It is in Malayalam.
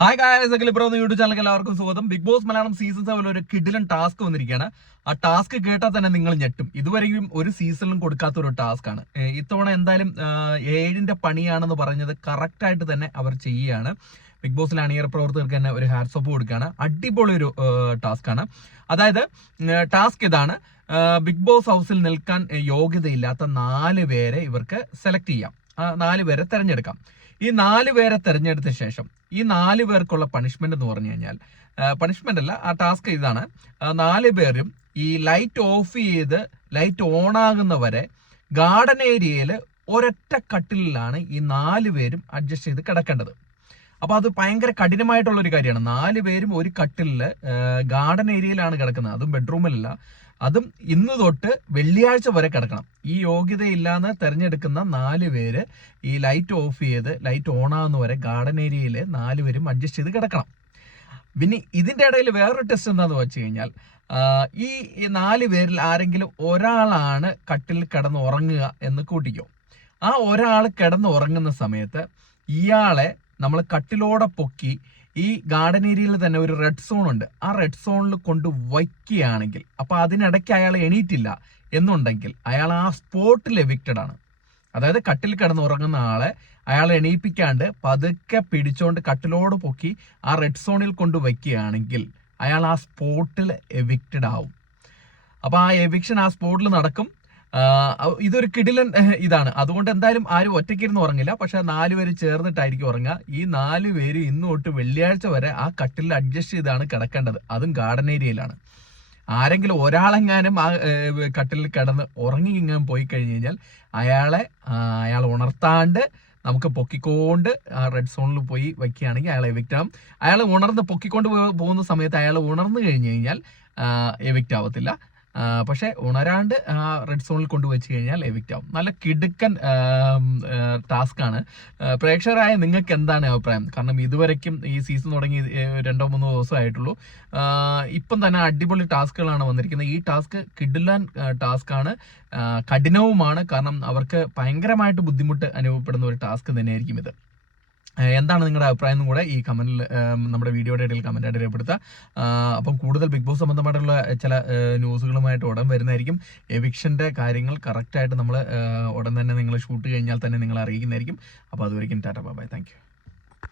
ഹായ് ഗായ്സ്, ബ്രോ യൂട്യൂബ് ചാനലിലേക്ക് എല്ലാവർക്കും സ്വാഗതം. ബിഗ് ബോസ് മലയാളം സീസൺ 7 ഒരു കിടിലൻ ടാസ്ക് വന്നിരിക്കുകയാണ്. ആ ടാസ്ക് കേട്ടാൽ തന്നെ നിങ്ങൾ ഞെട്ടും. ഇതുവരെയും ഒരു സീസണിലും കൊടുക്കാത്ത ഒരു ടാസ്ക് ആണ്. ഇത്തവണ എന്തായാലും 7ന്റെ പണിയാണെന്ന് പറഞ്ഞത് കറക്റ്റ് ആയിട്ട് തന്നെ അവർ ചെയ്യുകയാണ്. ബിഗ് ബോസിലെ അണിയറ പ്രവർത്തകർക്ക് തന്നെ ഒരു ഹാറ്റ്സ് ഓഫ് കൊടുക്കുകയാണ്. അടിപൊളി ഒരു ടാസ്ക് ആണ്. അതായത് ടാസ്ക് ഇതാണ്: ബിഗ് ബോസ് ഹൗസിൽ നിൽക്കാൻ യോഗ്യതയില്ലാത്ത 4 പേരെ ഇവർക്ക് സെലക്ട് ചെയ്യാം. 4 പേരെ തെരഞ്ഞെടുക്കാം. ഈ 4 പേരെ തെരഞ്ഞെടുത്ത ശേഷം ഈ 4 പേർക്കുള്ള പണിഷ്മെന്റ് എന്ന് പറഞ്ഞു കഴിഞ്ഞാൽ, പണിഷ്മെന്റ് അല്ല, ആ ടാസ്ക് ഇതാണ്: 4 പേരും ഈ ലൈറ്റ് ഓഫ് ചെയ്ത് ലൈറ്റ് ഓൺ ആകുന്നവരെ ഗാർഡൻ ഏരിയയിൽ ഒരൊറ്റ കട്ടിലാണ് ഈ 4 പേരും അഡ്ജസ്റ്റ് ചെയ്ത് കിടക്കേണ്ടത്. അപ്പൊ അത് ഭയങ്കര കഠിനമായിട്ടുള്ള ഒരു കാര്യമാണ്. 4 പേരും ഒരു കട്ടിലില് ഗാർഡൻ ഏരിയയിലാണ് കിടക്കുന്നത്, അതും ബെഡ്റൂമിലല്ല. അതും ഇന്ന് തൊട്ട് വെള്ളിയാഴ്ച വരെ കിടക്കണം. ഈ യോഗ്യതയില്ലാന്ന് തെരഞ്ഞെടുക്കുന്ന 4 പേര് ഈ ലൈറ്റ് ഓഫ് ചെയ്ത് ലൈറ്റ് ഓൺ ആകുന്നവരെ ഗാർഡൻ ഏരിയയിൽ 4 പേരും അഡ്ജസ്റ്റ് ചെയ്ത് കിടക്കണം. പിന്നെ ഇതിന്റെ ഇടയിൽ വേറൊരു ടെസ്റ്റ് എന്താന്ന് വെച്ച് കഴിഞ്ഞാൽ, ഈ 4 പേരിൽ ആരെങ്കിലും ഒരാളാണ് കട്ടിൽ കിടന്ന് ഉറങ്ങുക എന്ന് കൂട്ടിക്കോ. ആ ഒരാൾ കിടന്ന് ഉറങ്ങുന്ന സമയത്ത് ഇയാളെ നമ്മൾ കട്ടിലോടെ പൊക്കി ഈ ഗാർഡൻ ഏരിയയിൽ തന്നെ ഒരു റെഡ് സോൺ ഉണ്ട്, ആ റെഡ് സോണിൽ കൊണ്ട് വയ്ക്കുകയാണെങ്കിൽ, അപ്പൊ അതിനിടയ്ക്ക് അയാൾ എണീറ്റില്ല എന്നുണ്ടെങ്കിൽ അയാൾ ആ സ്പോട്ടിൽ എവിക്റ്റഡ് ആണ്. അതായത് കട്ടിൽ കിടന്ന് ഉറങ്ങുന്ന ആളെ അയാൾ എണീപ്പിക്കാണ്ട് പതുക്കെ പിടിച്ചോണ്ട് കട്ടിലോട് പൊക്കി ആ റെഡ് സോണിൽ കൊണ്ട് വയ്ക്കുകയാണെങ്കിൽ അയാൾ ആ സ്പോട്ടിൽ എവിക്റ്റഡ് ആവും. അപ്പൊ ആ എവിക്ഷൻ ആ സ്പോട്ടിൽ നടക്കും. ഇതൊരു കിടിലൻ ഇതാണ്. അതുകൊണ്ട് എന്തായാലും ആരും ഒറ്റയ്ക്കിരുന്ന് ഉറങ്ങില്ല, പക്ഷെ 4 പേര് ചേർന്നിട്ടായിരിക്കും ഉറങ്ങുക. ഈ 4 പേര് ഇന്ന് തൊട്ട് വെള്ളിയാഴ്ച വരെ ആ കട്ടിലിൽ അഡ്ജസ്റ്റ് ചെയ്താണ് കിടക്കേണ്ടത്, അതും ഗാർഡൻ ഏരിയയിലാണ്. ആരെങ്കിലും ഒരാളെങ്ങാനും ആ കട്ടിലിൽ കിടന്ന് ഉറങ്ങി ഇങ്ങനെ പോയി കഴിഞ്ഞു കഴിഞ്ഞാൽ അയാൾ ഉണർത്താണ്ട് നമുക്ക് പൊക്കിക്കൊണ്ട് ആ റെഡ് സോണിൽ പോയി വയ്ക്കുകയാണെങ്കിൽ അയാൾ എവിക്റ്റ് ആവും. അയാൾ ഉണർന്ന് പൊക്കിക്കൊണ്ട് പോകുന്ന സമയത്ത് അയാൾ ഉണർന്നു കഴിഞ്ഞു കഴിഞ്ഞാൽ എവിക്റ്റ് ആവത്തില്ല. പക്ഷെ ഉണരാണ്ട് റെഡ് സോണിൽ കൊണ്ടുവച്ച് കഴിഞ്ഞാൽ എവിക്റ്റ് ആവും. നല്ല കിടുക്കൻ ടാസ്ക് ആണ്. പ്രേക്ഷകരായ നിങ്ങൾക്ക് എന്താണ് അഭിപ്രായം? കാരണം ഇതുവരെയ്ക്കും ഈ സീസൺ തുടങ്ങി 2-3 ദിവസമായിട്ടുള്ളൂ. ഇപ്പം തന്നെ അടിപൊളി ടാസ്കുകളാണ് വന്നിരിക്കുന്നത്. ഈ ടാസ്ക് കിടിലൻ ടാസ്ക് ആണ്, കഠിനവുമാണ്. കാരണം അവർക്ക് ഭയങ്കരമായിട്ട് ബുദ്ധിമുട്ട് അനുഭവപ്പെടുന്ന ഒരു ടാസ്ക് തന്നെയായിരിക്കും ഇത്. എന്താണ് നിങ്ങളുടെ അഭിപ്രായം എന്നും കൂടെ ഈ കമന്റിൽ, നമ്മുടെ വീഡിയോയുടെ ഇടയിൽ കമന്റ് ആയിട്ട് രേഖപ്പെടുത്തുക. അപ്പം കൂടുതൽ ബിഗ് ബോസ് സംബന്ധമായിട്ടുള്ള ചില ന്യൂസുകളുമായിട്ട് ഉടൻ വരുന്നതായിരിക്കും. എവിക്ഷന്റെ കാര്യങ്ങൾ കറക്റ്റായിട്ട് നമ്മൾ ഉടൻ തന്നെ നിങ്ങൾ ഷൂട്ട് കഴിഞ്ഞാൽ തന്നെ നിങ്ങൾ അറിയിക്കുന്നതായിരിക്കും. അപ്പോൾ അതുവരെയും ടാറ്റ ബൈ, താങ്ക് യു.